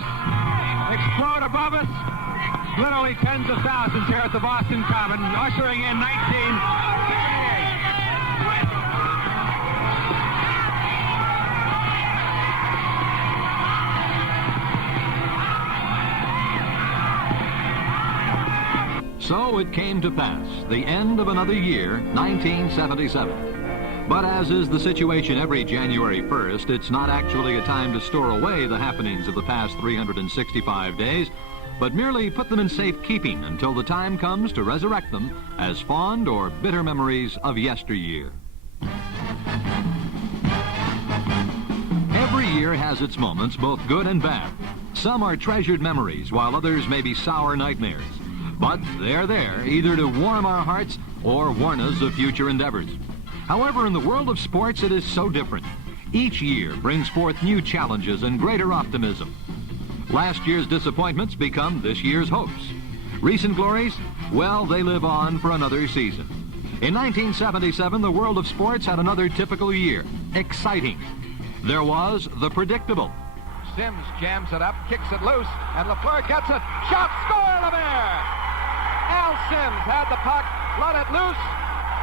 fireworks explode above us. Literally tens of thousands here at the Boston Common, ushering in 1978. So it came to pass, the end of another year, 1977. But as is the situation every January 1st, it's not actually a time to store away the happenings of the past 365 days, but merely put them in safekeeping until the time comes to resurrect them as fond or bitter memories of yesteryear. Every year has its moments, both good and bad. Some are treasured memories, while others may be sour nightmares. But they're there, either to warm our hearts or warn us of future endeavors. However, in the world of sports, it is so different. Each year brings forth new challenges and greater optimism. Last year's disappointments become this year's hopes. Recent glories, well, they live on for another season. In 1977, the world of sports had another typical year. Exciting. There was the predictable. Sims jams it up, kicks it loose, and LaFleur gets it. Shot, score, Lemaire! Al Sims had the puck, let it loose.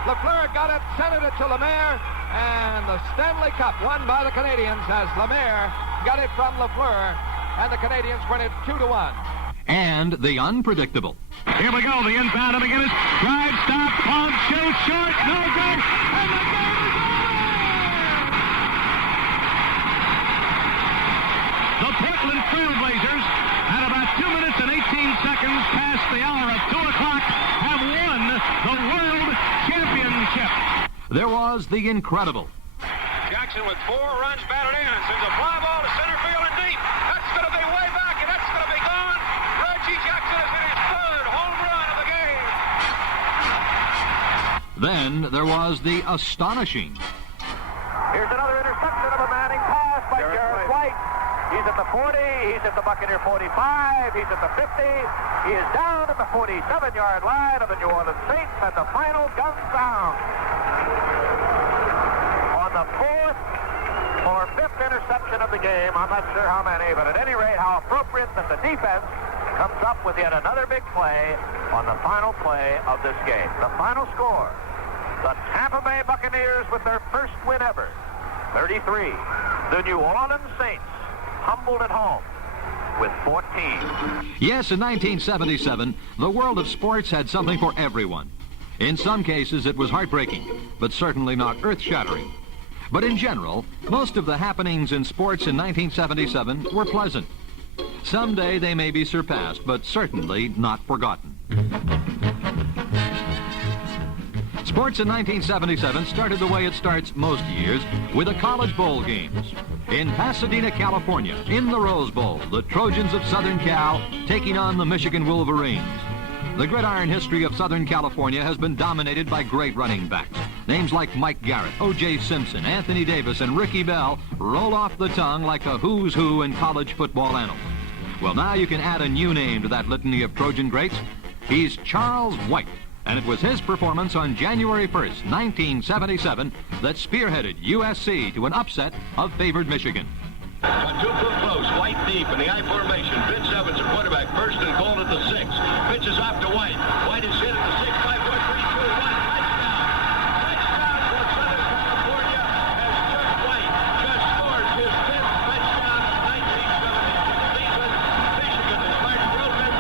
LaFleur got it, sent it to Lemaire, and the Stanley Cup won by the Canadiens as Lemaire got it from LaFleur, and the Canadiens win it 2-1. And the unpredictable. Here we go, the inbound of McGinnis. Drive, stop, pump, shoot, short, no good, and the game is over! The Portland Trailblazers, at about 2 minutes and 18 seconds past the hour of 2 o'clock, have won the World Championship. There was the incredible. Jackson with 4 runs batted in. Sends a fly ball to center field and deep. That's going to be way back, and that's going to be gone. Reggie Jackson has hit his 3rd home run of the game. Then there was the astonishing. Here's another interception of a Manning pass by Jared White. He's at the 40, he's at the Buccaneer 45, he's at the 50. He is down at the 47-yard line of the New Orleans Saints, and the final gun sound. On the 4th or 5th interception of the game, I'm not sure how many, but at any rate, how appropriate that the defense comes up with yet another big play on the final play of this game. The final score, the Tampa Bay Buccaneers with their first win ever, 33. The New Orleans Saints, humbled at home, with 14. Yes, in 1977, the world of sports had something for everyone. In some cases, it was heartbreaking, but certainly not earth-shattering. But in general, most of the happenings in sports in 1977 were pleasant. Someday they may be surpassed, but certainly not forgotten. Sports in 1977 started the way it starts most years, with the College Bowl games. In Pasadena, California, in the Rose Bowl, the Trojans of Southern Cal taking on the Michigan Wolverines. The gridiron history of Southern California has been dominated by great running backs. Names like Mike Garrett, O.J. Simpson, Anthony Davis, and Ricky Bell roll off the tongue like a who's who in college football annals. Well, now you can add a new name to that litany of Trojan greats. He's Charles White, and it was his performance on January 1st, 1977, that spearheaded USC to an upset of favored Michigan. A 2-foot post, White deep in the I formation. Vince Evans, a quarterback, first and goal at the 6. Pitches off to White. White is hit at the 6, 5, 4, 3, 2, 1. Touchdown! Touchdown for Southern California as Chuck White just scores his 5th touchdown of 1977 season. Michigan is heartbroken.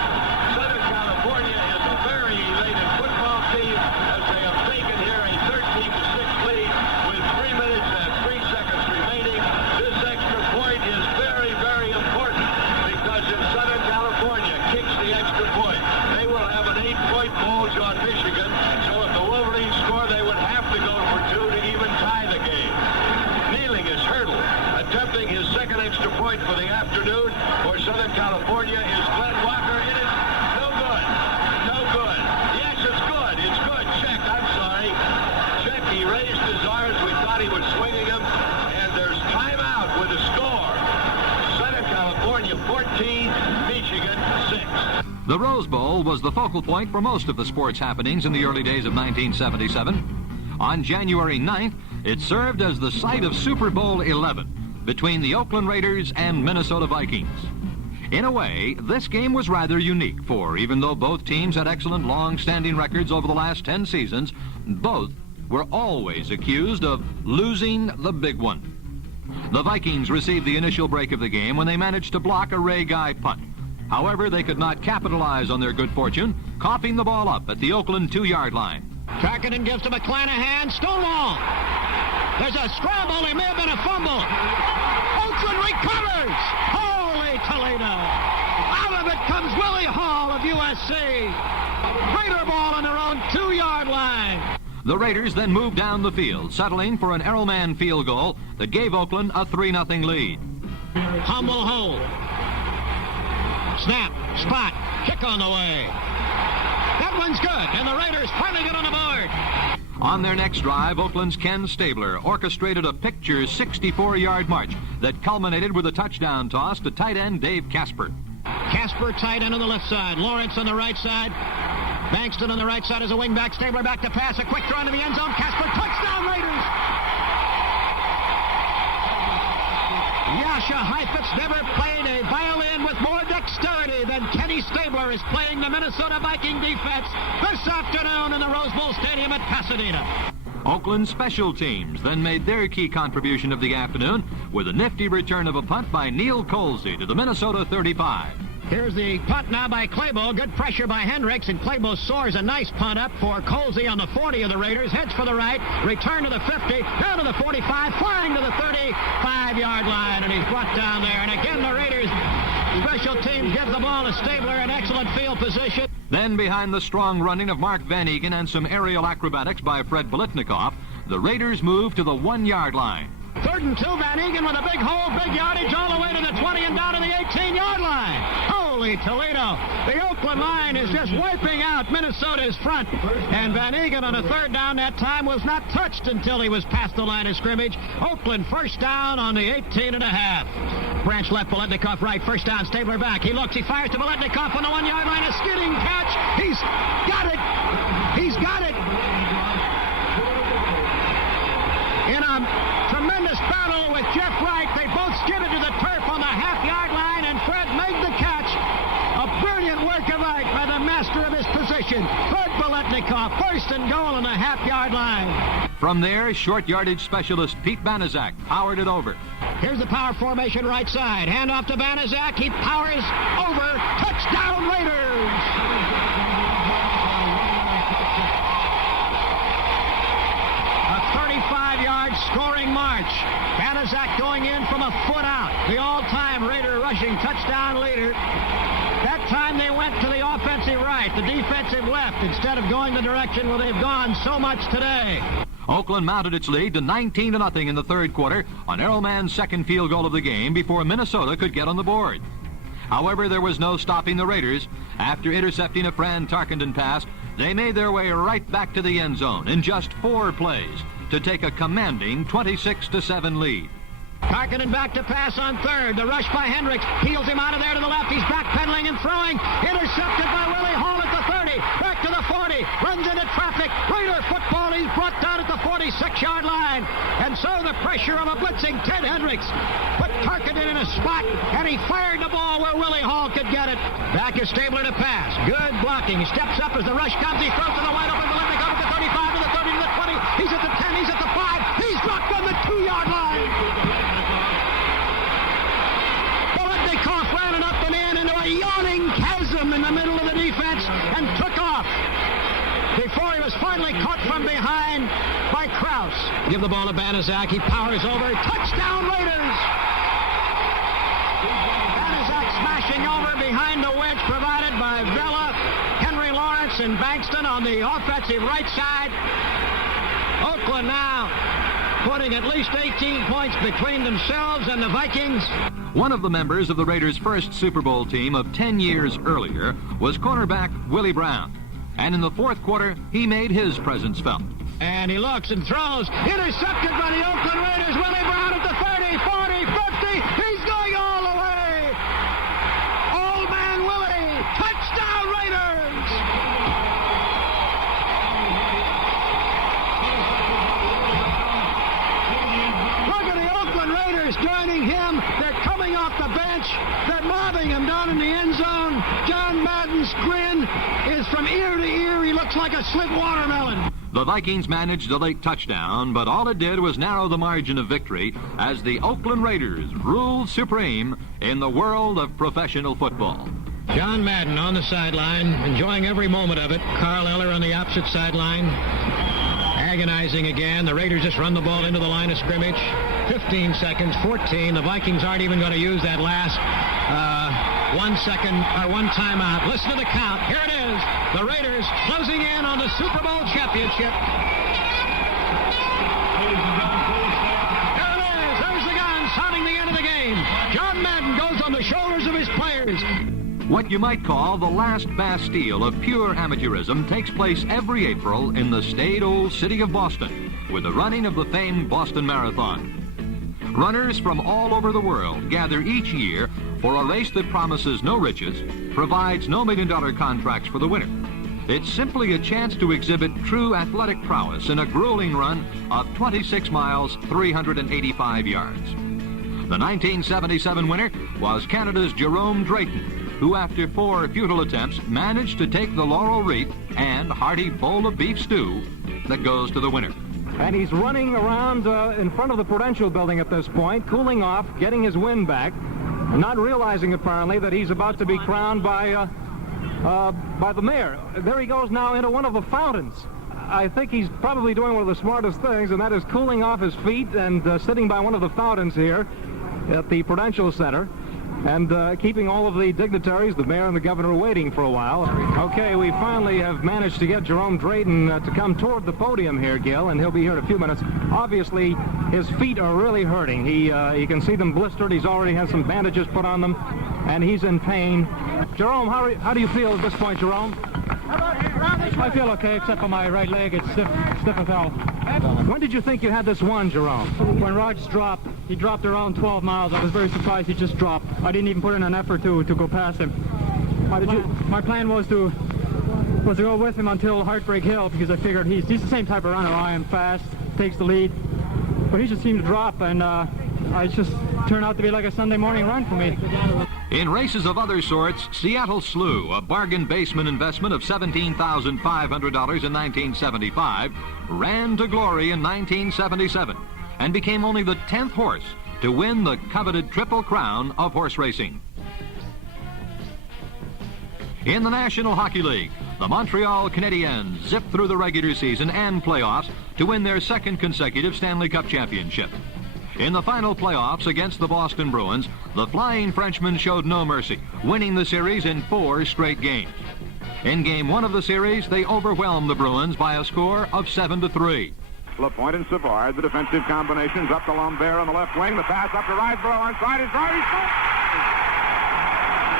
Southern California is a very elated football team as they have taken here a 13-6 lead with 3 minutes and 3 seconds remaining. This extra point is very, very important because if Southern California kicks the extra point, they will have an 8-point bulge on Michigan. So if the Wolverines score, they would have to go for 2 to even tie the game. Kneeling is Hurdle, attempting his 2nd extra point for the afternoon for Southern California is Glenn Walker. It is no good. No good. Yes, it's good. It's good. Check. I'm sorry. Check. He raised his arms. We thought he was swinging him. And there's timeout with a score. Southern California 14, Michigan 6. The Rose Bowl was the focal point for most of the sports happenings in the early days of 1977. On January 9th, it served as the site of Super Bowl XI between the Oakland Raiders and Minnesota Vikings. In a way, this game was rather unique, for even though both teams had excellent long-standing records over the last 10 seasons, both were always accused of losing the big one. The Vikings received the initial break of the game when they managed to block a Ray Guy punt. However, they could not capitalize on their good fortune, coughing the ball up at the Oakland 2-yard line. Tarkenton gives to McClanahan. Stonewall. There's a scramble. There may have been a fumble. Oakland recovers. Holy Toledo. Out of it comes Willie Hall of USC. Raider ball on their own 2-yard line. The Raiders then moved down the field, settling for an Errolman field goal that gave Oakland a 3-0 lead. Humble hold. Snap, spot, kick on the way. That one's good, and the Raiders finally get on the board. On their next drive, Oakland's Ken Stabler orchestrated a picture 64-yard march that culminated with a touchdown toss to tight end Dave Casper. Casper tight end on the left side, Lawrence on the right side. Bankston on the right side as a wingback. Stabler back to pass, a quick throw into the end zone. Casper, touchdown Raiders! Yasha Heifetz never played a violin with more dexterity than Kenny Stabler is playing the Minnesota Viking defense this afternoon in the Rose Bowl Stadium at Pasadena. Oakland special teams then made their key contribution of the afternoon with a nifty return of a punt by Neil Colsey to the Minnesota 35. Here's the punt now by Claybo. Good pressure by Hendricks, and Claybo soars a nice punt up for Colsey on the 40 of the Raiders. Heads for the right, return to the 50, down to the 45, flying to the 35-yard line, and he's brought down there. And again, the Raiders special teams give the ball to Stabler in excellent field position. Then behind the strong running of Mark Van Eegen and some aerial acrobatics by Fred Biletnikoff, the Raiders move to the 1-yard line. 3rd and 2, Van Eegen with a big hole, big yardage all the way to the 20 and down to the 18-yard line. Holy Toledo. The Oakland line is just wiping out Minnesota's front. And Van Eegen on a 3rd down that time was not touched until he was past the line of scrimmage. Oakland 1st down on the 18.5. Branch left, Biletnikoff right, 1st down, Stabler back. He looks, he fires to Biletnikoff on the 1-yard line, a skidding catch. He's got it. He's got it. In a tremendous battle with Jeff Wright, they both skidded to the turf on the half-yard line, and Fred made the catch. A brilliant work of art by the master of his position, Fred Biletnikoff, 1st and goal on the half-yard line. From there, short yardage specialist Pete Banaszak powered it over. Here's the power formation right side. Hand off to Banaszak. He powers over. Touchdown Raiders! 35-yard scoring march. Banaszak going in from a foot out. The all-time Raider rushing touchdown leader. That time they went to the offensive right, the defensive left, instead of going the direction where they've gone so much today. Oakland mounted its lead to 19-0 in the 3rd quarter on Errolman's 2nd field goal of the game before Minnesota could get on the board. However, there was no stopping the Raiders. After intercepting a Fran Tarkenton pass, they made their way right back to the end zone in just 4 plays to take a commanding 26-7 lead. Tarkenton back to pass on 3rd. The rush by Hendricks peels him out of there to the left. He's backpedaling and throwing. Intercepted by Willie Hall at the 30. Back to the 40. Runs into traffic. Raider football. He's brought down at the 46-yard line. And so the pressure of a blitzing Ted Hendricks put Tarkenton in a spot, and he fired the ball where Willie Hall could get it. Back is Stabler to pass. Good blocking. He steps up as the rush comes. He throws to the wide open. Let me go to the 35, to the 30, to the 20. He's at the 10. He's at the 5. He's dropped on the 2-yard line. Biletnikoff ran it up and in into a yawning chasm in the middle of the defense and took off before he was finally caught from behind by Krause. Give the ball to Banaszak. He powers over. Touchdown Raiders! Banaszak smashing over behind the wedge provided by Vela, Henry Lawrence, and Bankston on the offensive right side. Oakland now putting at least 18 points between themselves and the Vikings. One of the members of the Raiders' first Super Bowl team of 10 years earlier was cornerback Willie Brown. And in the 4th quarter, he made his presence felt. And he looks and throws. Intercepted by the Oakland Raiders. Willie Brown at the 30, 40, 50. He's going all the way. Old man Willie. Touchdown Raiders. Look at the Oakland Raiders joining him. They're coming off the bench. They're mobbing him down in the end zone. John Madden's grin is from ear to ear. He looks like a slit watermelon. The Vikings managed a late touchdown, but all it did was narrow the margin of victory as the Oakland Raiders ruled supreme in the world of professional football. John Madden on the sideline, enjoying every moment of it. Carl Eller on the opposite sideline, agonizing again. The Raiders just run the ball into the line of scrimmage. 15 seconds, 14. The Vikings aren't even going to use that last 1 second or one timeout. Listen to the count. Here it is. The Raiders closing in on the Super Bowl championship. There it is. There's the gun sounding the end of the game. John Madden goes on the shoulders of his players. What you might call the last Bastille of pure amateurism takes place every April in the staid old city of Boston with the running of the famed Boston Marathon. Runners from all over the world gather each year for a race that promises no riches, provides no million-dollar contracts for the winner. It's simply a chance to exhibit true athletic prowess in a grueling run of 26 miles, 385 yards. The 1977 winner was Canada's Jerome Drayton, who after 4 futile attempts managed to take the laurel wreath and hearty bowl of beef stew that goes to the winner. And he's running around in front of the Prudential building at this point, cooling off, getting his wind back, not realizing apparently that he's about to be crowned by the mayor. There he goes now into one of the fountains. I think he's probably doing one of the smartest things, and that is cooling off his feet and sitting by one of the fountains here at the Prudential Center. And keeping all of the dignitaries, the mayor and the governor, waiting for a while. Okay, we finally have managed to get Jerome Drayton to come toward the podium here, Gil, and he'll be here in a few minutes. Obviously, his feet are really hurting. You can see them blistered. He's already had some bandages put on them, and he's in pain. Jerome, how do you feel at this point, Jerome? I feel okay, except for my right leg. It's stiff as hell. When did you think you had this one, Jerome? When Rogers dropped, he dropped around 12 miles. I was very surprised he just dropped. I didn't even put in an effort to go past him. My plan was to go with him until Heartbreak Hill, because I figured he's the same type of runner I am, fast, takes the lead. But he just seemed to drop, and it just turned out to be like a Sunday morning run for me. In races of other sorts, Seattle Slew, a bargain basement investment of $17,500 in 1975, ran to glory in 1977 and became only the 10th horse to win the coveted Triple Crown of horse racing. In the National Hockey League, the Montreal Canadiens zipped through the regular season and playoffs to win their second consecutive Stanley Cup championship. In the final playoffs against the Boston Bruins, the Flying Frenchmen showed no mercy, winning the series in 4 straight games. In Game 1 of the series, they overwhelmed the Bruins by a score of 7-3. LaPointe and Savard, the defensive combinations up to Lambert on the left wing. The pass up to Riseborough onside is right.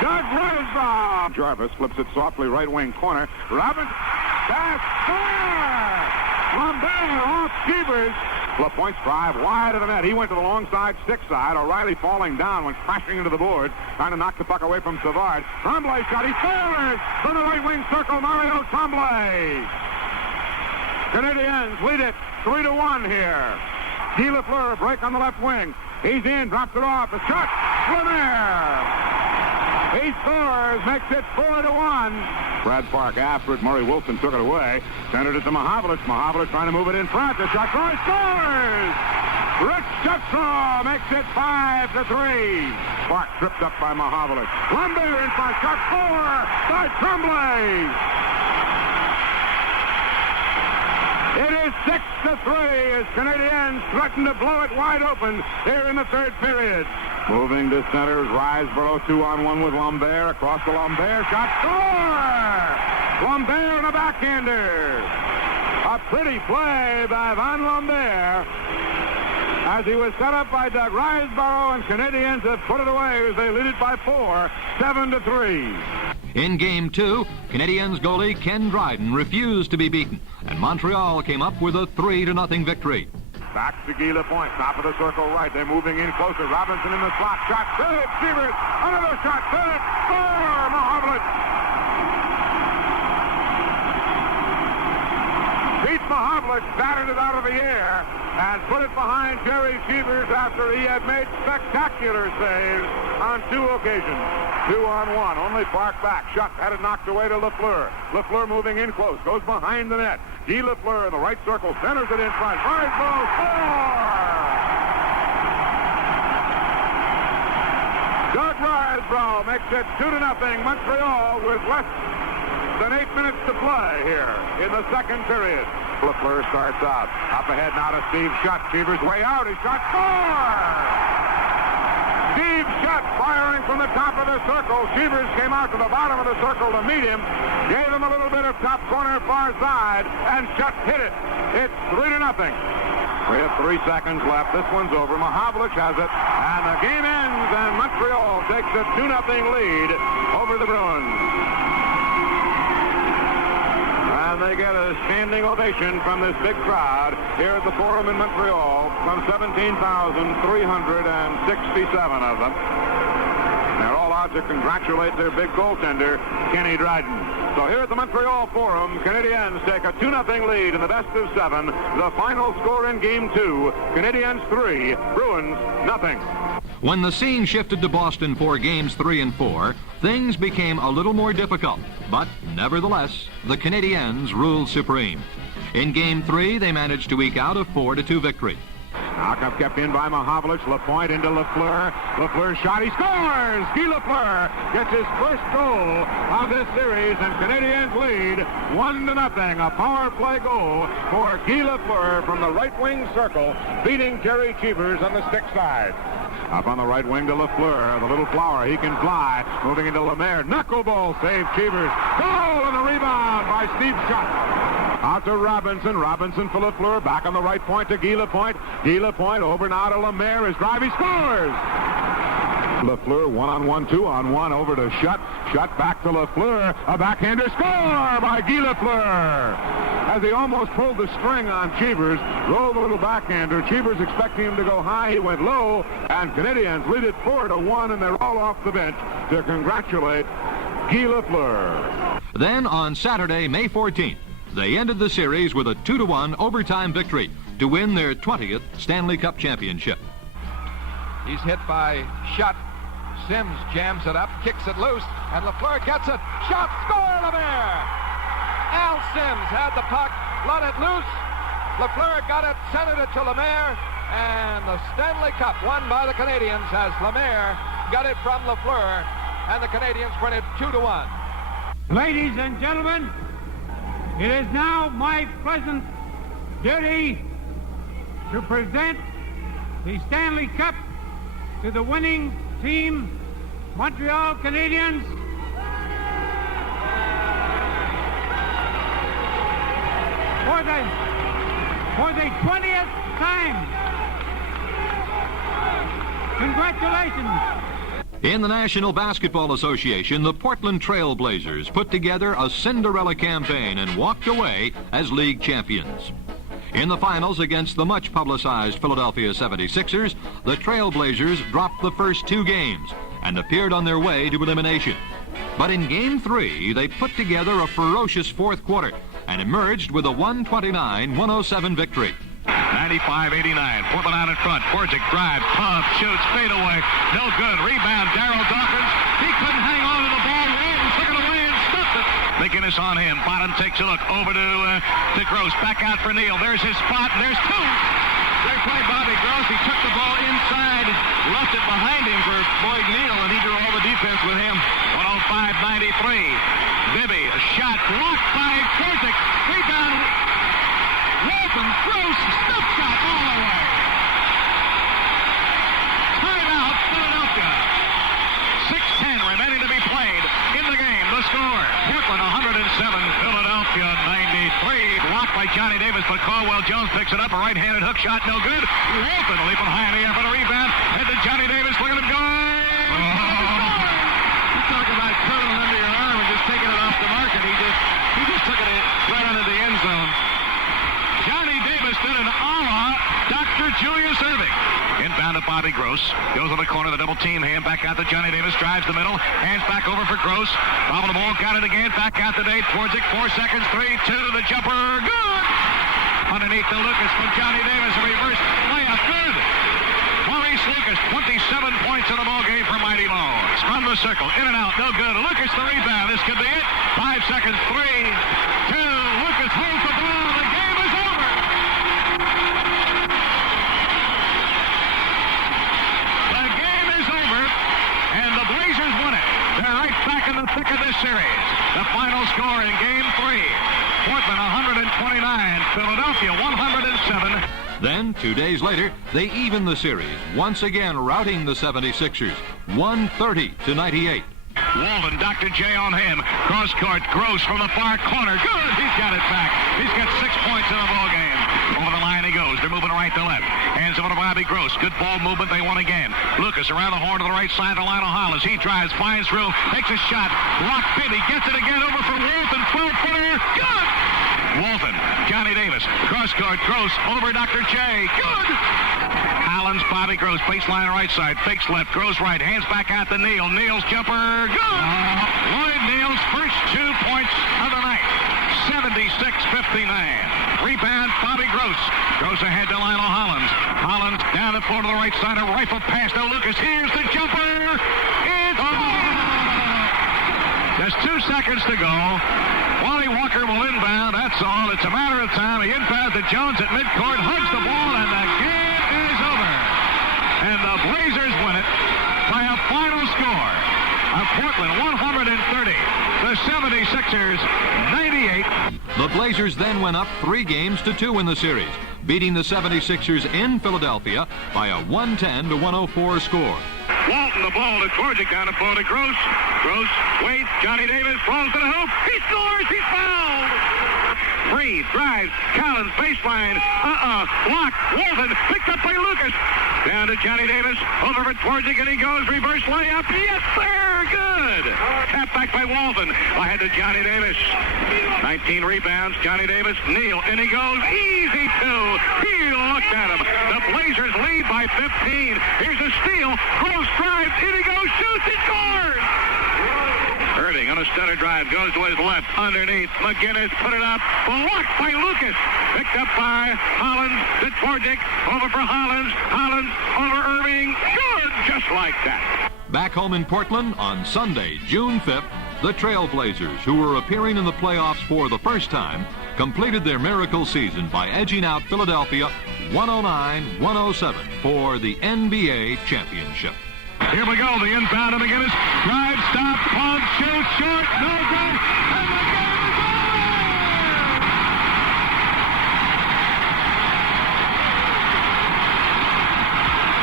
Doug Riseborough. Jarvis flips it softly right wing corner. Robbins, pass, score! Lambert off Keevers. LaPointe's drive wide of the net. He went to the long side, stick side. O'Reilly falling down, went crashing into the board, trying to knock the puck away from Savard. Tremblay shot. He scores from the right wing circle. Mario Tremblay. Canadiens lead it 3-1 here. Guy Lafleur break on the left wing. He's in, drops it off. A shot. Lemaire. He scores, makes it 4-1. Brad Park after it. Murray Wilson took it away. Centered it to Mahavlich. Mahavlich trying to move it in front. The shot goes, scores! Rick Shepsaw makes it 5-3. Park tripped up by Mahavlich. Lambert in front. Shot 4 by Tremblay. It is 6-3 as Canadiens threaten to blow it wide open here in the third period. Moving to center is Riseborough, 2-on-1 with Lambert. Across the Lambert, shot, score! Lambert and a backhander. A pretty play by Van Lambert as he was set up by Doug Riseborough, and Canadiens have put it away as they lead it by 4, 7-3. In Game 2, Canadiens goalie Ken Dryden refused to be beaten, and Montreal came up with a 3-0 victory. Back to Guy Lafleur, top of the circle right. They're moving in closer. Robinson in the slot. Shot, good. Sievers, another shot, good. Score, Mahavlich. Pete Mahavlich batted it out of the air and put it behind Jerry Cheevers after he had made spectacular saves on 2 occasions. 2-on-1, only barked back. Schutt had it knocked away to Lafleur. Lafleur moving in close, goes behind the net. Guy Lafleur in the right circle, centers it in front. Fires ball, score! Doug Risebrough makes it 2-0. Montreal with less than 8 minutes to play here in the second period. Lafleur starts out. Up ahead now to Steve Schutt. Cheevers way out. His shot, score! Steve Schutt firing from the top of the circle. Cheevers came out to the bottom of the circle to meet him. Gave him a little bit of top corner far side, and Schutt hit it. It's 3-0. We have 3 seconds left. This one's over. Mahavlich has it, and the game ends, and Montreal takes a 2-0 lead over the Bruins. And they get a standing ovation from this big crowd here at the Forum in Montreal, from 17,367 of them. They're all out to congratulate their big goaltender, Kenny Dryden. So here at the Montreal Forum, Canadiens take a 2-0 lead in the best of 7. The final score in Game 2, Canadiens 3, Bruins nothing. When the scene shifted to Boston for Games 3 and 4, things became a little more difficult. But nevertheless, the Canadiens ruled supreme. In Game 3, they managed to eke out a 4-2 victory. Knockup kept in by Mahavlich. Lapointe into Lafleur. Lafleur shot. He scores! Guy Lafleur gets his first goal of this series, and Canadiens lead 1-0. A power play goal for Guy Lafleur from the right wing circle, beating Jerry Cheevers on the stick side. Up on the right wing to Lafleur. The little flower. He can fly. Moving into Lemaire. Knuckleball save Cheevers. Goal and a rebound by Steve Schutt. Out to Robinson. Robinson for Lafleur. Back on the right point to Guy Lapointe. Guy Lapointe over now to Lemaire. His drive. He scores. Lafleur 1-on-1, 2-on-1 over to Schutt. Schutt back to Lafleur. A backhander score by Guy Lafleur. As he almost pulled the string on Cheevers, rolled a little backhander. Cheevers expecting him to go high. He went low, and Canadiens lead it 4-1, and they're all off the bench to congratulate Guy Lafleur. Then on Saturday, May 14th, they ended the series with a 2-1 overtime victory to win their 20th Stanley Cup championship. He's hit by Schutt. Sims jams it up, kicks it loose, and Lafleur gets it. Shot, score, Lemaire! Al Sims had the puck, let it loose. Lafleur got it, sent it to Lemaire, and the Stanley Cup won by the Canadiens as Lemaire got it from Lafleur, and the Canadiens win it 2-1. Ladies and gentlemen, it is now my pleasant duty to present the Stanley Cup to the winning team, Montreal Canadiens. For the 20th time. Congratulations. In the National Basketball Association, the Portland Trail Blazers put together a Cinderella campaign and walked away as league champions. In the finals against the much-publicized Philadelphia 76ers, the Trail Blazers dropped the first 2 games and appeared on their way to elimination. But in Game 3, they put together a ferocious fourth quarter and emerged with a 129-107 victory. 95-89. Portland out in front. Borgic drives, pump, shoots, fade away. No good. Rebound, Darryl Dawkins. He couldn't hang on to the ball. Walton took it away and stuffed it. McGinnis on him. Bottom takes a look. Over to Gross. Back out for Neal. There's his spot, and there's 2. Great play, Bobby Gross. He took the ball inside, left it behind him for Boyd Neal, and he drew all the defense with him. 105-93. Bibby, a shot blocked by Borgic. Rebound. Walton, Gross, stuff shot all the way. Timeout, Philadelphia. 6:10 remaining to be played in the game. The score, Portland 107, Philadelphia 93. Blocked by Johnny Davis, but Caldwell Jones picks it up. A right-handed hook shot, no good. Walton leaping high in the air for the rebound. Head to Johnny Davis, look at him go. You talk about curling it under your arm and just taking it off the market. He just took it right under the end zone. Johnny Davis did an Dr. Julius Erving. Inbound to Bobby Gross. Goes on the corner, the double team. Hand back out to Johnny Davis. Drives the middle. Hands back over for Gross. Bobble the ball. Got it again. Back out to Dave Borgic. 4 seconds. 3-2 to the jumper. Good! Underneath to Lucas from Johnny Davis. A reverse layup. Good. Maurice Lucas, 27 points in the ball game for Mighty Mo. From the circle, in and out, no good. Lucas the rebound. This could be it. 5 seconds. 3, 2. Lucas holds the ball. The game is over. The game is over, and the Blazers won it. They're right back in the thick of this series. The final score in Game 3. Portland 129, Philadelphia 107. Then, 2 days later, they even the series, once again routing the 76ers, 130-98. Walden, Dr. J on him. Cross court, Gross from the far corner. Good, he's got it back. He's got 6 points in the ball game. Over the line he goes. They're moving right to left. Hands over to Bobby Gross. Good ball movement. They won again. Lucas around the horn to the right side of Lionel Hollins. He drives, finds room, takes a shot. Blocked Bibby, gets it again over for Walton. 12-footer. Good! Walton, Johnny Davis, cross court, Gross, over Dr. J. Good! Hollins, Bobby Gross, baseline right side, fakes left, Gross right, hands back out to Neal. Neal's jumper, good! Lloyd Neal's first 2 points of the night. 76-59. Rebound, Bobby Gross. Gross ahead to Lionel Hollins. Hollins down the floor to the right side, a rifle pass to Lucas. Here's the jumper. It's just 2 seconds to go. Wally Walker will inbound. That's all. It's a matter of time. He inbounds to Jones at midcourt, hugs the ball, and the game is over. And the Blazers win it by a final score of Portland 130. The 76ers 98. The Blazers then went up 3 games to 2 in the series, beating the 76ers in Philadelphia by a 110-104 score. Walton, the ball to Georgic, down the floor to Gross. Gross waits. Johnny Davis falls to the hoop. He scores. He's fouled. Free, drives, Collins, baseline. Block. Walton, picked up by Lucas. Down to Johnny Davis. Over for Georgic, and he goes. Reverse layup. Yes, sir. Good. Tap back by Walton. Ahead to Johnny Davis. 19 rebounds. Johnny Davis. Neal, and he goes. Easy 2. He looked at him. The Blazers lead by 15. Here's a steal. Gross drives. In he goes. Shoots. He scores. Irving on a stutter drive, goes to his left, underneath, McGinnis put it up, blocked by Lucas, picked up by Hollins, to Georgic, over for Hollins, Hollins over Irving, good, just like that. Back home in Portland on Sunday, June 5th, the Trailblazers, who were appearing in the playoffs for the first time, completed their miracle season by edging out Philadelphia 109-107 for the NBA championship. Here we go, the inbound of McGinnis. Drive, stop, pump, shoot, short, no good, and the game is over!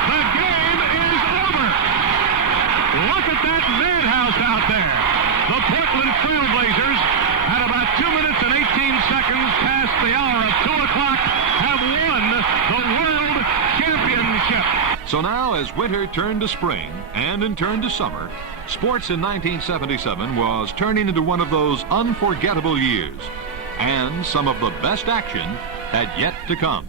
The game is over! Look at that madhouse out there. The Portland Trailblazers, at about 2 minutes and 18 seconds past the hour of 2 o'clock, have won the World Championship. So now, as winter turned to spring and in turn to summer, sports in 1977 was turning into one of those unforgettable years. And some of the best action had yet to come.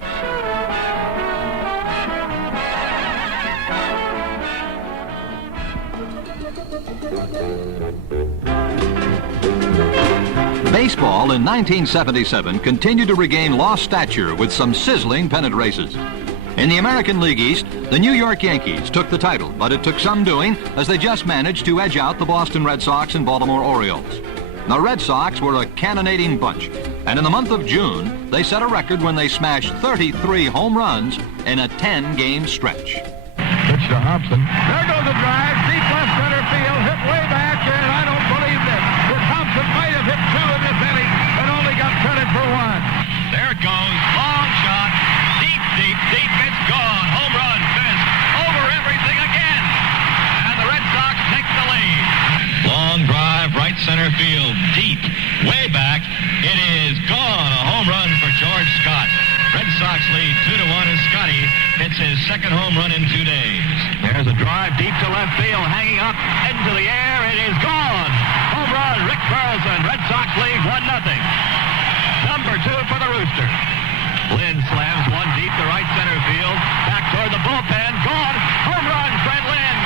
Baseball in 1977 continued to regain lost stature with some sizzling pennant races. In the American League East, the New York Yankees took the title, but it took some doing as they just managed to edge out the Boston Red Sox and Baltimore Orioles. The Red Sox were a cannonading bunch, and in the month of June, they set a record when they smashed 33 home runs in a 10-game stretch. Pitch to Hobson. There goes a drive, deep left center field, hit way back here, and I don't believe this. That Hobson might have hit 2 in this inning, and only got credit for 1. There it goes, long shot, deep, it's gone, home run, Fisk, over everything again, and the Red Sox take the lead. Long drive, right center field, deep, way back, it is gone, a home run for George Scott. Red Sox lead 2-1 as Scotty hits his second home run in 2 days. There's a drive deep to left field, hanging up into the air. It is gone. Home run, Rick Carlson. Red Sox lead 1-0. Number 2 for the Rooster. Lynn slams one deep to right center field. Back toward the bullpen. Gone. Home run, Fred Lynn.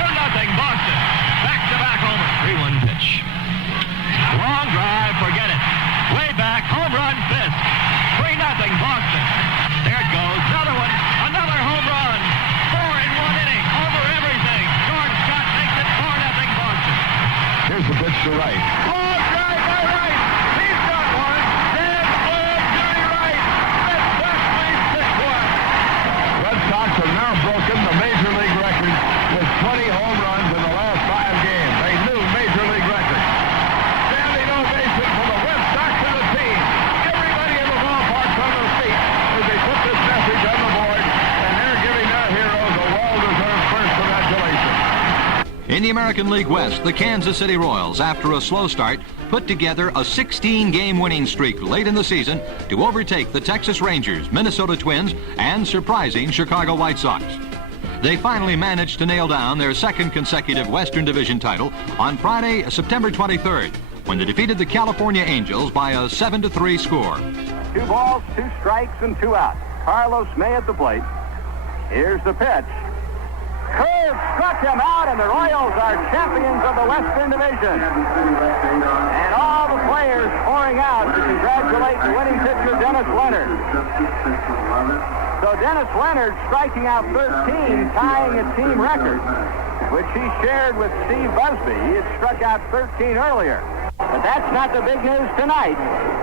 2-0 Boston. Back-to-back homer. 3-1 pitch. Long drive, forget it. Way back, home run, Fisk. 3-0 right. Long drive by Wright. He's got one. Grand slam, Johnny Wright. Smith West leads 6-1. Red Sox have now broken the Major League record with 20 home runs in the last 5 games. A new Major League record. Standing ovation for the Red Sox and the team. Everybody in the ballpark's on their feet as they put this message on the board, and they're giving their heroes a well-deserved first congratulations. In the American League West, the Kansas City Royals, after a slow start, put together a 16-game winning streak late in the season to overtake the Texas Rangers, Minnesota Twins, and surprising Chicago White Sox. They finally managed to nail down their second consecutive Western Division title on Friday, September 23rd, when they defeated the California Angels by a 7-3 score. 2 balls, 2 strikes, and 2 outs. Carlos May at the plate. Here's the pitch. Curve struck him out, and the Royals are champions of the Western Division. And all the players pouring out to congratulate the winning pitcher, Dennis Leonard. So Dennis Leonard striking out 13, tying a team record, which he shared with Steve Busby. He had struck out 13 earlier. But that's not the big news tonight.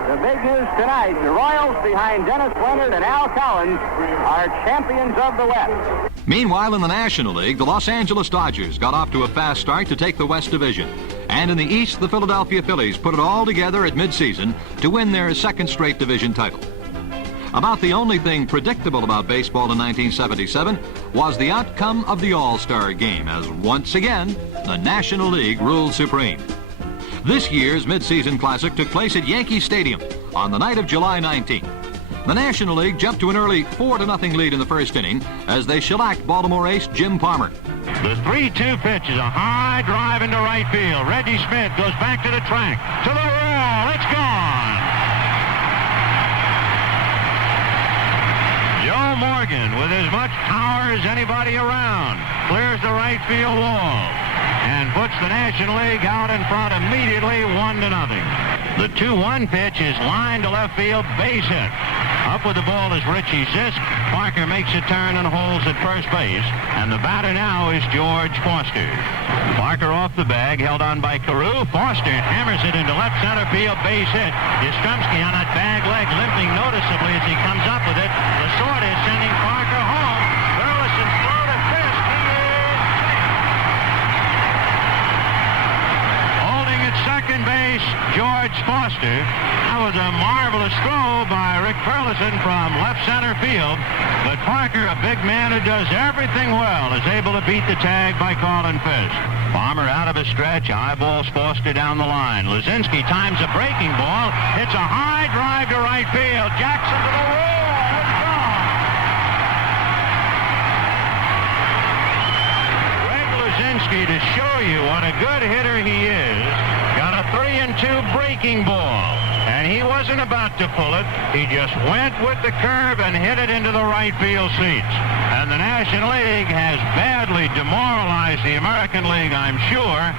The big news tonight, the Royals behind Dennis Leonard and Al Collins are champions of the West. Meanwhile, in the National League, the Los Angeles Dodgers got off to a fast start to take the West Division. And in the East, the Philadelphia Phillies put it all together at midseason to win their second straight division title. About the only thing predictable about baseball in 1977 was the outcome of the All-Star game, as once again, the National League ruled supreme. This year's midseason classic took place at Yankee Stadium on the night of July 19th. The National League jumped to an early 4-0 lead in the first inning as they shellacked Baltimore ace Jim Palmer. The 3-2 pitch is a high drive into right field. Reggie Smith goes back to the track, to the wall. It's gone. Joe Morgan, with as much power as anybody around, clears the right field wall and puts the National League out in front immediately 1-0. The 2-1 pitch is lined to left field, base hit. Up with the ball is Richie Zisk. Parker makes a turn and holds at first base, and the batter now is George Foster. Parker off the bag, held on by Carew. Foster hammers it into left center field, base hit. Yastrzemski on that bag leg, limping noticeably as he comes up with it. Lasorda is sending Parker home. Burleson throw to first. He is holding at second base, George Foster. That was a marvelous throw by Rick Burleson from left center field. But Parker, a big man who does everything well, is able to beat the tag by calling first. Palmer out of a stretch, eyeballs Foster down the line. Lazinski times a breaking ball, hits a high drive to right field. Jackson to the wall. It's gone. Greg Lazinski, to show you what a good hitter he is, got a 3-2 breaking ball. And he wasn't about to pull it. He just went with the curve and hit it into the right field seats. And the National League has badly demoralized the American League, I'm sure,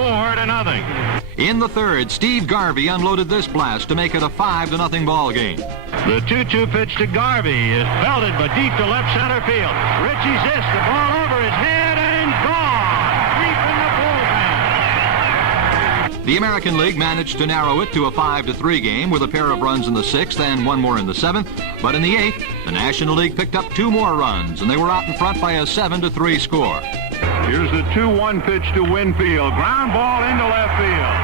4-0. In the third, Steve Garvey unloaded this blast to make it a 5-0 ball game. The 2-2 pitch to Garvey is belted but deep to left center field. Richie Zisk, the ball over his head and gone. Deep in the bullpen. The American League managed to narrow it to a 5-3 game with a pair of runs in the 6th and one more in the 7th. But in the 8th, the National League picked up 2 more runs, and they were out in front by a 7-3 score. Here's the 2-1 pitch to Winfield. Ground ball into left field.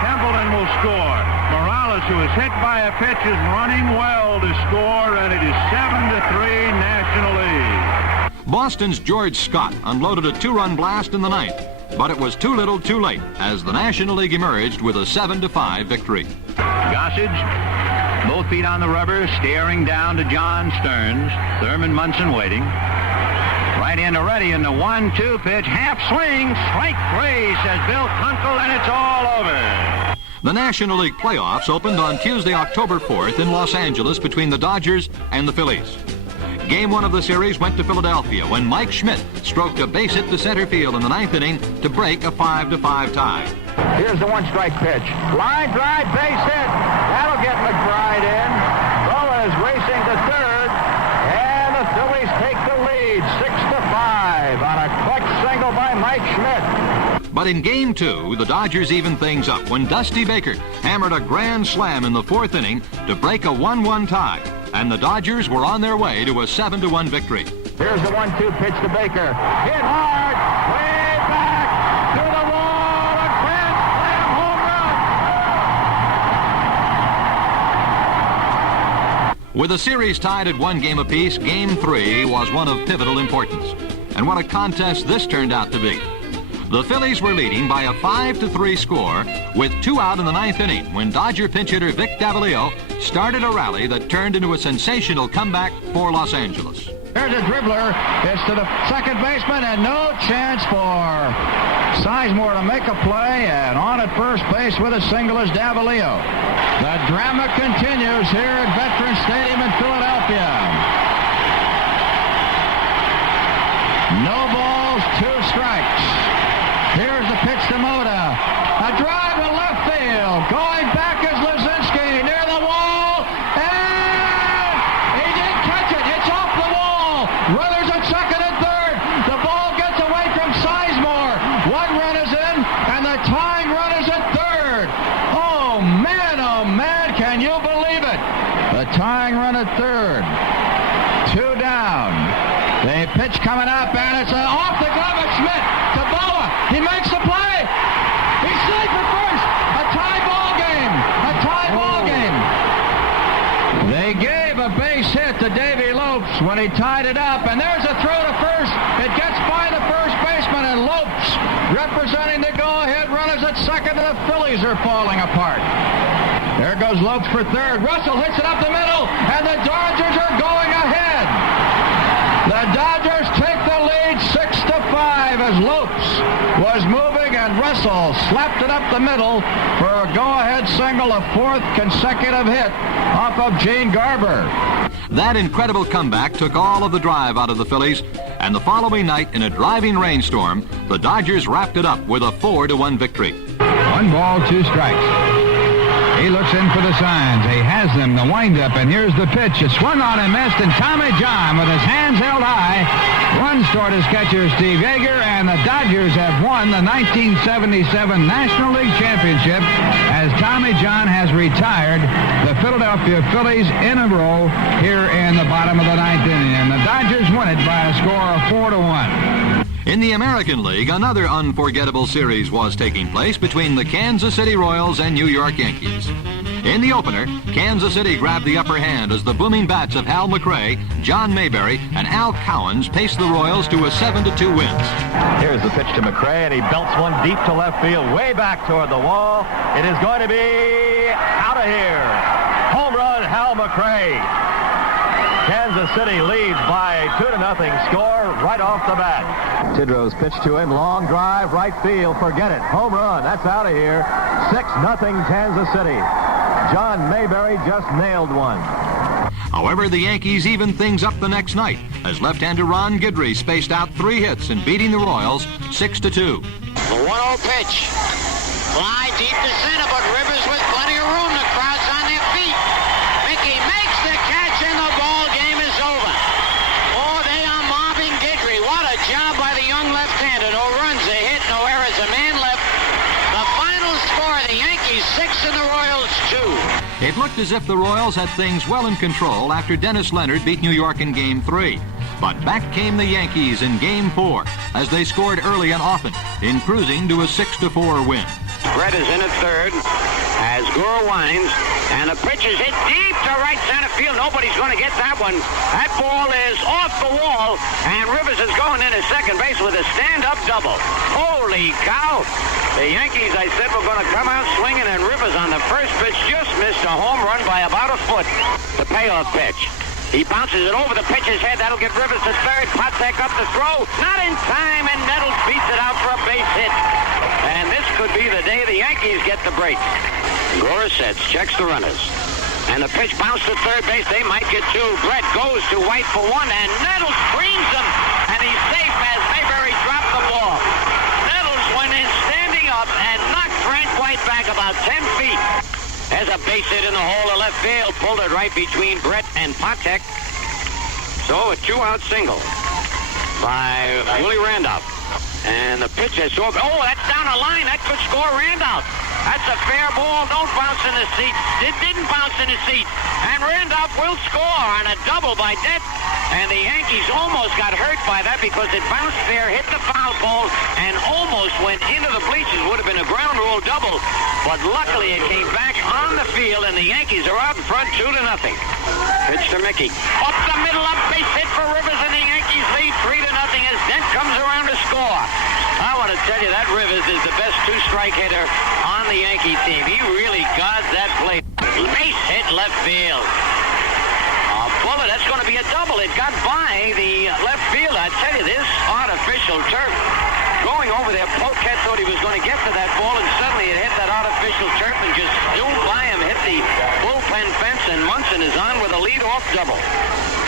Templeton will score. Morales, who is hit by a pitch, is running well to score, and it is 7-3 National League. Boston's George Scott unloaded a 2-run blast in the 9th. But it was too little too late as the National League emerged with a 7-5 victory. Gossage, both feet on the rubber, staring down to John Stearns. Thurman Munson waiting. Right into Reddy in the 1-2 pitch. Half swing, strike 3, says Bill Kunkel, and it's all over. The National League playoffs opened on Tuesday, October 4th in Los Angeles between the Dodgers and the Phillies. Game 1 of the series went to Philadelphia when Mike Schmidt stroked a base hit to center field in the 9th inning to break a 5-5 tie. Here's the 1-strike pitch. Line drive, base hit. That'll get McBride in. Boa is racing to third. And the Phillies take the lead, 6-5 on a quick single by Mike Schmidt. But in Game 2, the Dodgers evened things up when Dusty Baker hammered a grand slam in the fourth inning to break a 1-1 tie, and the Dodgers were on their way to a 7-1 victory. Here's the 1-2 pitch to Baker. Hit hard, way back to the wall, a grand slam home run. With the series tied at 1 game apiece, Game 3 was one of pivotal importance. And what a contest this turned out to be. The Phillies were leading by a 5-3 score with 2 out in the 9th inning when Dodger pinch hitter Vic Davalillo started a rally that turned into a sensational comeback for Los Angeles. There's a dribbler. It's to the second baseman, and no chance for Sizemore to make a play, and on at first base with a single is Davalillo. The drama continues here at Veterans Stadium in Philadelphia. No balls, 2 strikes. Here's the pitch to Moda. A drive to left field. Going back is Luzinski near the wall. And he didn't catch it. It's off the wall. Runners at second and third. The ball gets away from Sizemore. 1 run is in, and the tying run is at third. Oh, man, can you believe it? The tying run at third. 2 down. The pitch coming up, and it's off the glove of Schmidt to Boa. He makes the play. He's safe at first. A tie ball game. A tie ball game. They gave a base hit to Davy Lopes when he tied it up, and there's a throw to first. It gets by the first baseman, and Lopes, representing the go-ahead runners at second, and the Phillies are falling apart. There goes Lopes for third. Russell hits it up the middle, and the Dodgers are going ahead. The Dodgers take the lead 6-5 as Lopes was moving, and Russell slapped it up the middle for a go-ahead single, a 4th consecutive hit off of Gene Garber. That incredible comeback took all of the drive out of the Phillies, and the following night, in a driving rainstorm, the Dodgers wrapped it up with a 4-1 victory. 1 ball, 2 strikes. He looks in for the signs. He has them, the windup, and here's the pitch. It swung on and missed, and Tommy John, with his hands held high, runs toward his catcher, Steve Yeager, and the Dodgers have won the 1977 National League Championship as Tommy John has retired the Philadelphia Phillies in a row here in the bottom of the 9th inning, and the Dodgers win it by a score of 4-1. In the American League, another unforgettable series was taking place between the Kansas City Royals and New York Yankees. In the opener, Kansas City grabbed the upper hand as the booming bats of Hal McRae, John Mayberry, and Al Cowens paced the Royals to a 7-2 win. Here's the pitch to McRae, and he belts one deep to left field, way back toward the wall. It is going to be out of here. Home run, Hal McRae. Kansas City leads by 2-0 score right off the bat. Tidrow's pitch to him, long drive, right field, forget it. Home run, that's out of here. 6-0 Kansas City. John Mayberry just nailed one. However, the Yankees evened things up the next night as left-hander Ron Guidry spaced out 3 hits in beating the Royals 6-2. The 1-0 pitch. Fly deep to center, but Rivers with plenty of room. The crowd's on their feet. Mickey makes the catch, and the ball game is over. Oh, they are mobbing Guidry. What a job by the young left-hander. No runs, a hit, no errors, a man left. The final score, the Yankees 6 and the Royals 2. It looked as if the Royals had things well in control after Dennis Leonard beat New York in Game 3. But back came the Yankees in Game 4 as they scored early and often, in cruising to a 6-4 win. Brett is in at third as Gore winds, and the pitch is hit deep to right center field. Nobody's going to get that one. That ball is off the wall, and Rivers is going in at second base with a stand-up double. Holy cow! The Yankees, I said, were going to come out swinging, and Rivers on the first pitch just missed a home run by about a foot. The payoff pitch. He bounces it over the pitcher's head. That'll get Rivers to third. Patek up the throw. Not in time, and Nettles beats it out for a base hit. And this could be the day the Yankees get the break. Gore sets, checks the runners. And the pitch bounced to third base. They might get 2. Brett goes to White for 1, and Nettles screens him. And he's safe as Mayberry dropped the ball. Nettles went in standing up and knocked Grant White back about 10 feet. There's a base hit in the hole of left field. Pulled it right between Brett and Patek. So a 2-out single by Willie Randolph. And the pitch is over. Oh, that's down the line. That could score Randolph. That's a fair ball. Don't bounce in the seat. It didn't bounce in the seat. And Randolph will score on a double by Det. And the Yankees almost got hurt by that because it bounced there, hit the foul pole, and almost went into the bleachers. Would have been a ground rule double. But luckily it came back on the field, and the Yankees are out in front 2-0. Pitch to Mickey. Up the middle, up base hit for Rivers, and the Yankees lead 3-0 as Dent comes around to score. I want to tell you, that Rivers is the best two-strike hitter on the Yankee team. He really guards that plate. Base hit left field. A bullet, that's going to be a double. It got by the left field. I tell you, this artificial turf. Going over there, Poquet thought he was going to get to that ball, and suddenly it hit that artificial turf and just zoomed by him, hit the bullpen fence, and Munson is on with a lead-off double.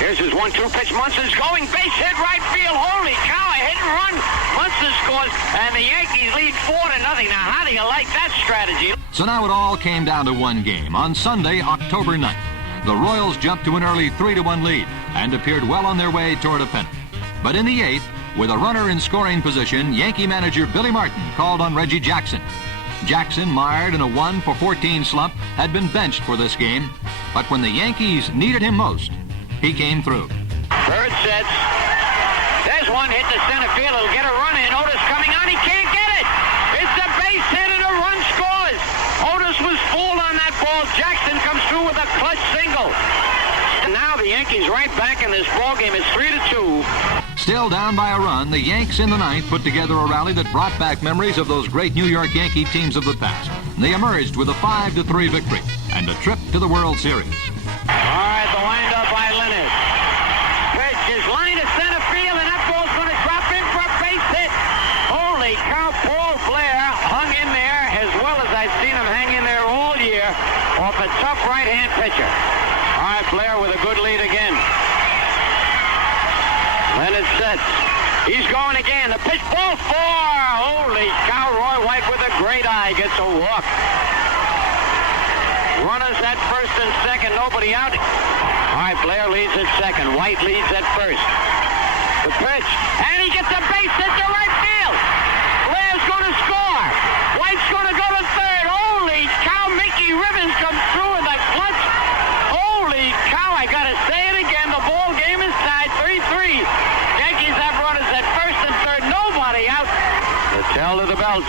Here's his 1-2 pitch. Munson's going, base hit right field. Holy cow, a hit and run. Munson scores, and the Yankees lead 4-0. Now, how do you like that strategy? So now it all came down to one game. On Sunday, October 9th, the Royals jumped to an early 3-1 lead and appeared well on their way toward a pennant. But in the 8th, with a runner in scoring position, Yankee manager Billy Martin called on Reggie Jackson. Jackson, mired in a 1-for-14 slump, had been benched for this game, but when the Yankees needed him most, he came through. Bird sets. There's one hit to center field. It'll get a run in. Otis coming on. He can't get it. It's a base hit and a run scores. Otis was fooled on that ball. Jackson comes through with a clutch single. And now the Yankees right back in this ball game. It's 3-2. Still down by a run, the Yanks in the 9th put together a rally that brought back memories of those great New York Yankee teams of the past. They emerged with a 5-3 victory and a trip to the World Series. All right, the windup by Leonard. Pitch is lined to center field, and that ball's going to drop in for a base hit. Holy cow, Paul Blair hung in there as well as I've seen him hang in there all year off a tough right-hand pitcher. All right, Blair with a good lead again. Leonard sets. He's going again. The pitch, ball 4. Holy cow, Roy White with a great eye gets a walk. Runners at first and second, nobody out. All right, Blair leads at second. White leads at first. The pitch, and he gets a base hit to right field. Blair's going to score. White's going to go to third. Holy cow, Mickey Rivers comes through with a clutch. Holy cow, I got to say it again. The ball game is tied 3-3. Yankees have runners at first and third. Nobody out. The tail to the belt.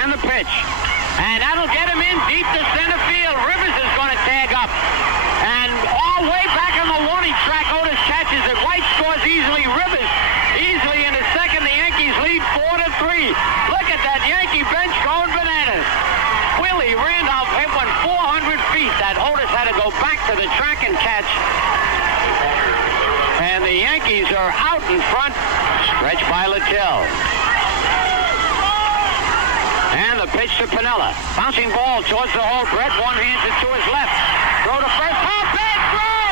And the pitch. And that'll get him in deep to center field. Rivers is going to tag up. And all way back on the warning track, Otis catches it. White scores easily. Rivers easily into second. The Yankees lead 4-3. Look at that Yankee bench going bananas. Willie Randolph hit one 400 feet. That Otis had to go back to the track and catch. And the Yankees are out in front. Stretched by Littell. And the pitch to Piniella. Bouncing ball towards the hole. Brett one hands it to his left. Throw to first. Oh, bad throw!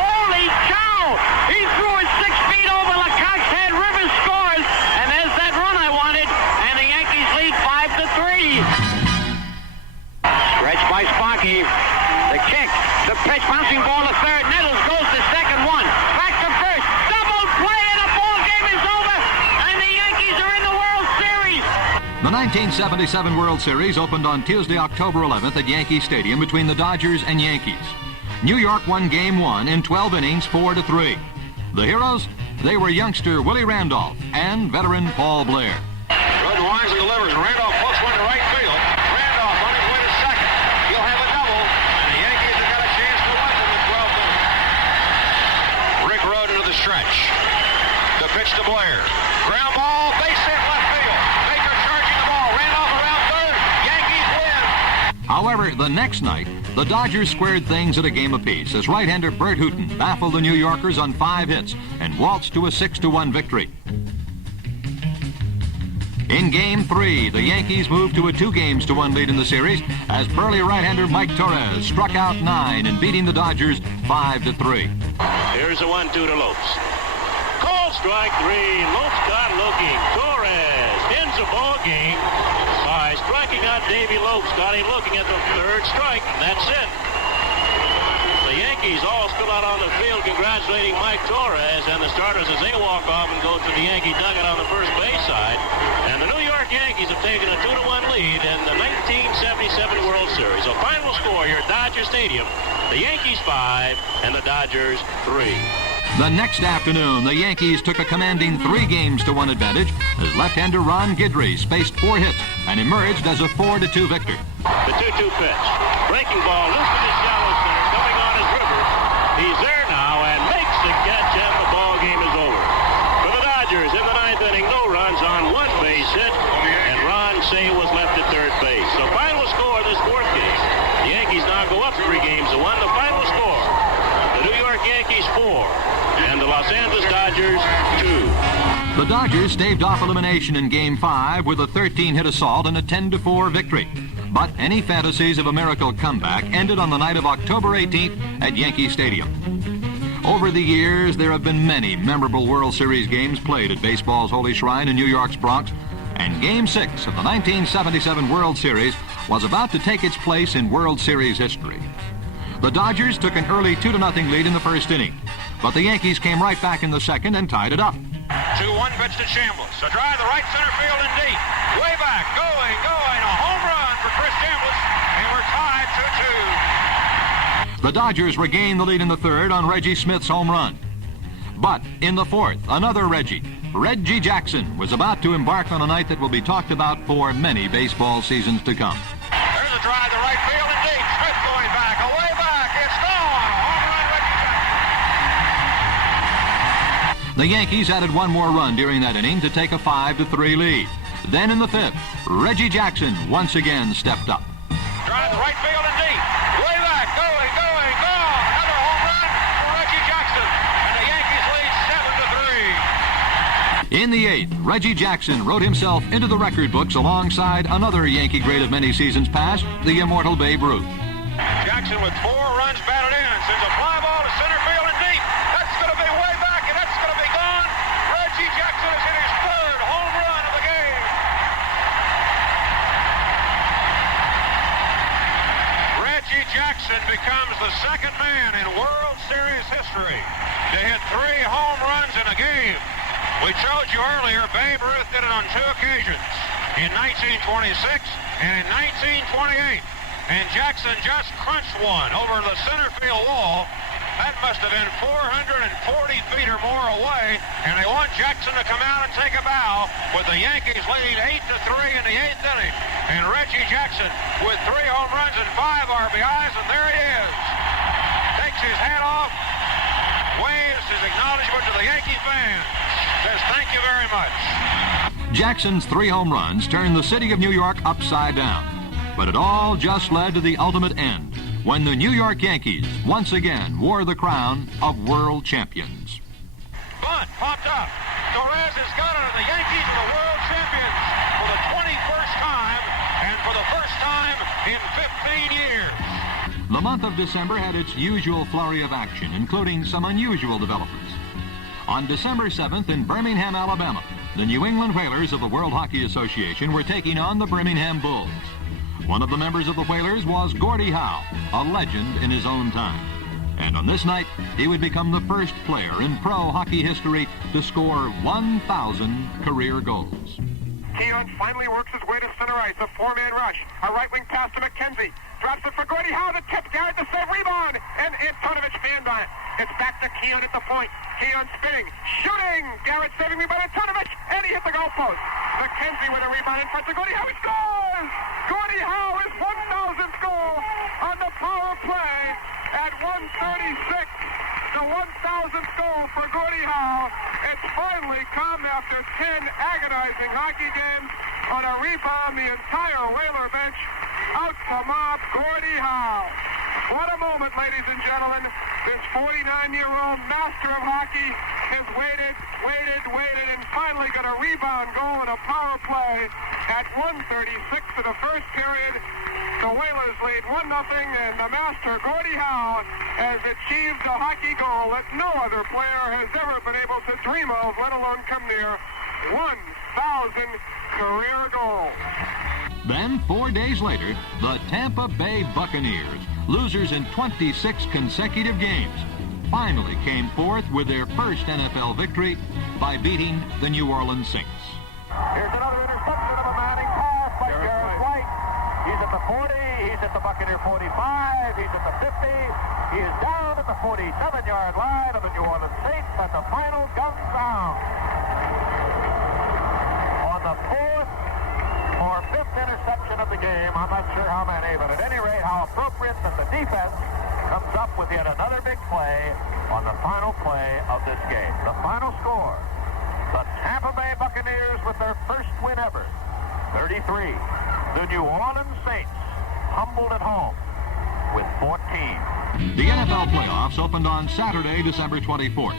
Holy cow! He threw it 6 feet over Lecoq's head. Rivers scores. And there's that run I wanted. And the Yankees lead 5-3. Stretched by Sparky. The kick. The pitch. Bouncing ball to third. Nettles goes to second one. Back to first. Double play and the ball game is over. And the Yankees are in the World Series. The 1977 World Series opened on Tuesday, October 11th at Yankee Stadium between the Dodgers and Yankees. New York won Game 1 in 12 innings, 4-3. The heroes? They were youngster Willie Randolph and veteran Paul Blair. Good wisely delivers, and Randolph puts one to right field. Randolph on his way to second. He'll have a double, and the Yankees have got a chance to win in the 12th inning. Rick Rode into the stretch. The pitch to Blair. Ground ball, base hit left field. Baker charging the ball. Randolph around third. Yankees win. However, the next night, the Dodgers squared things at a game apiece as right-hander Bert Hooton baffled the New Yorkers on 5 hits and waltzed to a 6-1 victory. In Game 3, the Yankees moved to a 2-1 lead in the series as burly right-hander Mike Torres struck out 9 in beating the Dodgers 5-3. Here's a 1-2 to Lopes. Call strike 3. Lopes got looking. Torres ends the ball game by striking out Davey Lopes. Got him looking at the third strike, and that's it. The Yankees Yankees all spill out on the field congratulating Mike Torres and the starters as they walk off and go to the Yankee dugout on the first base side. And the New York Yankees have taken a 2-1 lead in the 1977 World Series. So final score here at Dodger Stadium, the Yankees 5 and the Dodgers 3. The next afternoon, the Yankees took a commanding 3-1 advantage as left-hander Ron Guidry spaced 4 hits and emerged as a 4-2 victor. The 2-2 pitch. Breaking ball loose to the shallow center. Coming on is Rivers. He's there now and makes the catch, and the ball game is over. For the Dodgers in the 9th inning, no runs on 1 base hit, and Ron Say was left at third base. So final score of this 4th game. The Yankees now go up 3-1. The final score, the New York Yankees 4 and the Los Angeles Dodgers 2. The Dodgers staved off elimination in Game 5 with a 13-hit assault and a 10-4 victory. But any fantasies of a miracle comeback ended on the night of October 18th at Yankee Stadium. Over the years, there have been many memorable World Series games played at baseball's holy shrine in New York's Bronx, and Game 6 of the 1977 World Series was about to take its place in World Series history. The Dodgers took an early 2-0 lead in the first inning, but the Yankees came right back in the second and tied it up. 2-1 pitch to Chambliss. A drive to right center field and deep. Way back, going. A home run for Chris Chambliss, and we're tied 2-2. The Dodgers regained the lead in the third on Reggie Smith's home run. But in the fourth, another Reggie Jackson, was about to embark on a night that will be talked about for many baseball seasons to come. There's a drive to right field and deep. Smith going back, away back. It's gone. Home run, Reggie Jackson. The Yankees added one more run during that inning to take a 5-3 lead. Then in the fifth, Reggie Jackson once again stepped up. Drive to right field and deep. Way back, going, gone. Another home run for Reggie Jackson. And the Yankees lead 7-3. In the eighth, Reggie Jackson wrote himself into the record books alongside another Yankee great of many seasons past, the immortal Babe Ruth. Jackson with 4 runs batted in. Sends a fly ball to center field and deep. That's going to be way back, and that's going to be gone. Reggie Jackson has hit his 3rd home run of the game. Reggie Jackson becomes the 2nd man in World Series history to hit 3 home runs in a game. We showed you earlier, Babe Ruth did it on 2 occasions, in 1926 and in 1928. And Jackson just crunched one over the center field wall. That must have been 440 feet or more away, and they want Jackson to come out and take a bow with the Yankees leading 8-3 in the 8th inning. And Reggie Jackson with 3 home runs and 5 RBIs, and there he is. Takes his hat off, waves his acknowledgement to the Yankee fans. Says thank you very much. Jackson's 3 home runs turned the city of New York upside down. But it all just led to the ultimate end, when the New York Yankees once again wore the crown of world champions. Bunt popped up. Torres has got it, and the Yankees are the world champions for the 21st time, and for the first time in 15 years. The month of December had its usual flurry of action, including some unusual developments. On December 7th in Birmingham, Alabama, the New England Whalers of the World Hockey Association were taking on the Birmingham Bulls. One of the members of the Whalers was Gordie Howe, a legend in his own time. And on this night, he would become the first player in pro hockey history to score 1,000 career goals. Keon finally works his way to center ice. A 4-man rush. A right wing pass to McKenzie. Drops it for Gordie Howe. The tip. Garrett the save. Rebound. And Antonovich hand on it. It's back to Keon at the point. Keon spinning. Shooting. Garrett saving rebound. Antonovich. And he hit the goal post. McKenzie with a rebound in front of Gordie Howe. He scores! Gordie Howe is 1,000th goal on the power play at 1:36. The 1,000th goal for Gordie Howe. It's finally come after 10 agonizing hockey games. On a rebound, the entire Whaler bench out to mob Gordie Howe. What a moment, ladies and gentlemen. This 49-year-old master of hockey has waited, and finally got a rebound goal in a power play at 1:36 of the first period. The Whalers lead 1-0, and the master, Gordie Howe, has achieved a hockey goal that no other player has ever been able to dream of, let alone come near. 1,000 career goals. Then, 4 days later, the Tampa Bay Buccaneers, losers in 26 consecutive games, finally came forth with their first NFL victory by beating the New Orleans Saints. Here's another interception of a Manning pass by Jared White. He's at the 40, he's at the Buccaneer 45, he's at the 50, he is down at the 47-yard line of the New Orleans Saints, but the final gun sound. On the fourth or fifth interception of the game, I'm not sure how many, but at any rate, how appropriate that the defense comes up with yet another big play on the final play of this game. The final score, the Tampa Bay Buccaneers with their first win ever, 33. The New Orleans Saints humbled at home with 14. The NFL playoffs opened on Saturday, December 24th.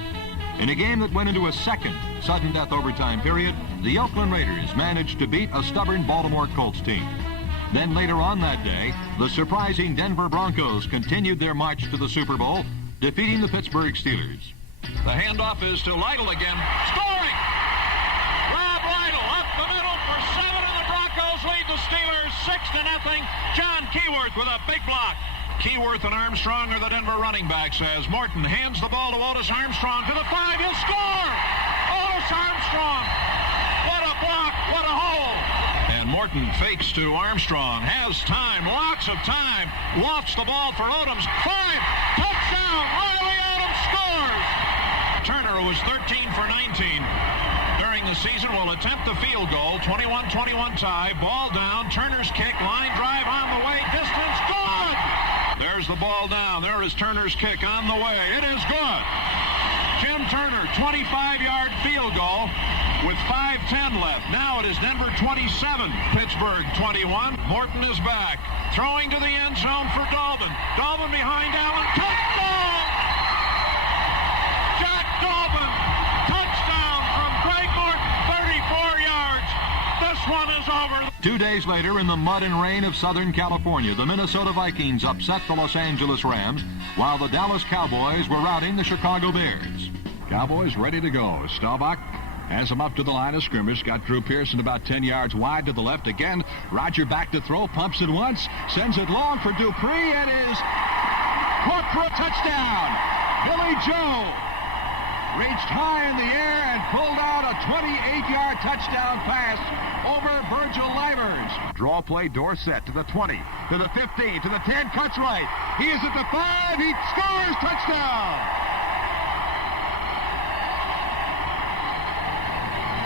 In a game that went into a second sudden death overtime period, the Oakland Raiders managed to beat a stubborn Baltimore Colts team. Then later on that day, the surprising Denver Broncos continued their march to the Super Bowl, defeating the Pittsburgh Steelers. The handoff is to Lytle again. Scoring! Rob Lytle up the middle for 7, and the Broncos lead the Steelers 6-0. John Keyworth with a big block. Keyworth and Armstrong are the Denver running backs as Morton hands the ball to Otis Armstrong to the 5. He'll score! Otis Armstrong! What a block! What a hole! And Morton fakes to Armstrong. Has time. Lots of time. Lofts the ball for Odoms. 5. Touchdown! Riley Odoms scores! Turner, who was 13 for 19 during the season, will attempt the field goal. 21-21 tie. Ball down. Turner's kick. Line drive on the way. Distance. Good! There's the ball down. There is Turner's kick on the way. It is good. Jim Turner, 25-yard field goal with 5:10 left. Now it is Denver 27, Pittsburgh 21. Morton is back. Throwing to the end zone for Dalvin. Dalvin behind Allen. Touchdown! Jack Dalvin. Touchdown from Greg Morton. 34 yards. This one is over. 2 days later, in the mud and rain of Southern California, the Minnesota Vikings upset the Los Angeles Rams, while the Dallas Cowboys were routing the Chicago Bears. Cowboys ready to go. Staubach has them up to the line of scrimmage. Got Drew Pearson about 10 yards wide to the left. Again, Roger back to throw. Pumps it once. Sends it long for Dupree. It is caught for a touchdown. Billy Joe reached high in the air and pulled out a 28-yard touchdown pass over Virgil Livers. Draw play, Dorsett to the 20, to the 15, to the 10, cuts right. He is at the 5, he scores, touchdown!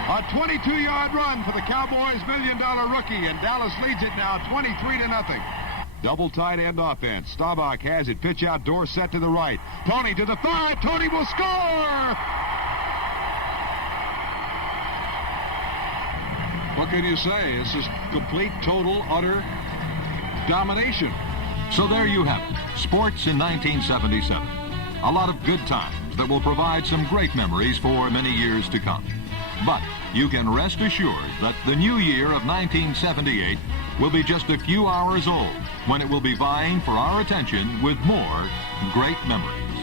A 22-yard run for the Cowboys' $1 million rookie, and Dallas leads it now 23-0. Double tight end offense. Staubach has it. Pitch out. Dorsett to the right. Tony to the 5. Tony will score! What can you say? This is complete, total, utter domination. So there you have it. Sports in 1977. A lot of good times that will provide some great memories for many years to come. But you can rest assured that the new year of 1978 will be just a few hours old when it will be vying for our attention with more great memories.